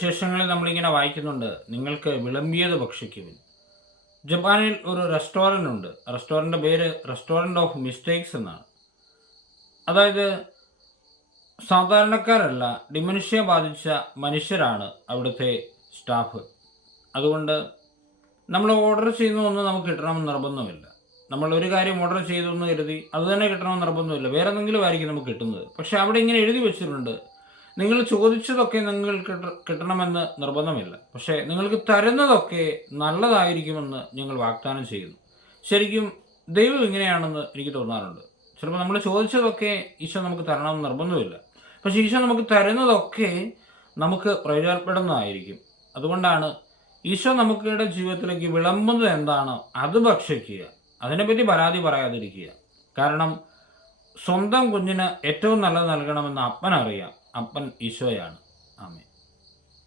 സുവിശേഷങ്ങളിൽ നമ്മളിങ്ങനെ വായിക്കുന്നുണ്ട്, നിങ്ങൾക്ക് വിളമ്പിയത് ഭക്ഷിക്കുവിൻ. ജപ്പാനിൽ ഒരു റെസ്റ്റോറൻ്റ് ഉണ്ട്. റെസ്റ്റോറൻ്റിൻ്റെ പേര് റെസ്റ്റോറൻറ്റ് ഓഫ് മിസ്റ്റേക്സ് എന്നാണ്. അതായത് സാധാരണക്കാരല്ല, ഡിമെൻഷ്യ ബാധിച്ച മനുഷ്യരാണ് അവിടുത്തെ സ്റ്റാഫ്. അതുകൊണ്ട് നമ്മൾ ഓർഡർ ചെയ്യുന്നതൊന്നും നമുക്ക് കിട്ടണമെന്ന് നിർബന്ധമില്ല. നമ്മൾ ഒരു കാര്യം ഓർഡർ ചെയ്തു എന്ന് കരുതി അത് തന്നെ കിട്ടണമെന്ന് നിർബന്ധമില്ല. വേറെ എന്തെങ്കിലും ആയിരിക്കും നമുക്ക് കിട്ടുന്നത്. പക്ഷേ അവിടെ ഇങ്ങനെ എഴുതി വെച്ചിട്ടുണ്ട്, നിങ്ങൾ ചോദിച്ചതൊക്കെ നിങ്ങൾക്ക് കിട്ടണമെന്ന് നിർബന്ധമില്ല. പക്ഷേ നിങ്ങൾക്ക് തരുന്നതൊക്കെ നല്ലതായിരിക്കുമെന്ന് ഞങ്ങൾ വാഗ്ദാനം ചെയ്യുന്നു. ശരിക്കും ദൈവം ഇങ്ങനെയാണെന്ന് എനിക്ക് തോന്നാറുണ്ട്. ചിലപ്പോൾ നമ്മൾ ചോദിച്ചതൊക്കെ ഈശോ നമുക്ക് തരണമെന്ന് നിർബന്ധമില്ല. പക്ഷേ ഈശോ നമുക്ക് തരുന്നതൊക്കെ നമുക്ക് പ്രയോജനപ്പെടുന്നതായിരിക്കും. അതുകൊണ്ടാണ് ഈശോ നമുക്കിടെ ജീവിതത്തിലേക്ക് വിളമ്പുന്നത് എന്താണോ അത് ഭക്ഷിക്കുക. അതിനെപ്പറ്റി പരാതി പറയാതിരിക്കുക. കാരണം സ്വന്തം കുഞ്ഞിന് ഏറ്റവും നല്ലത് നൽകണമെന്ന് അപ്പനറിയാം. അപ്പൻ ഈശോയാണ്. ആമേൻ.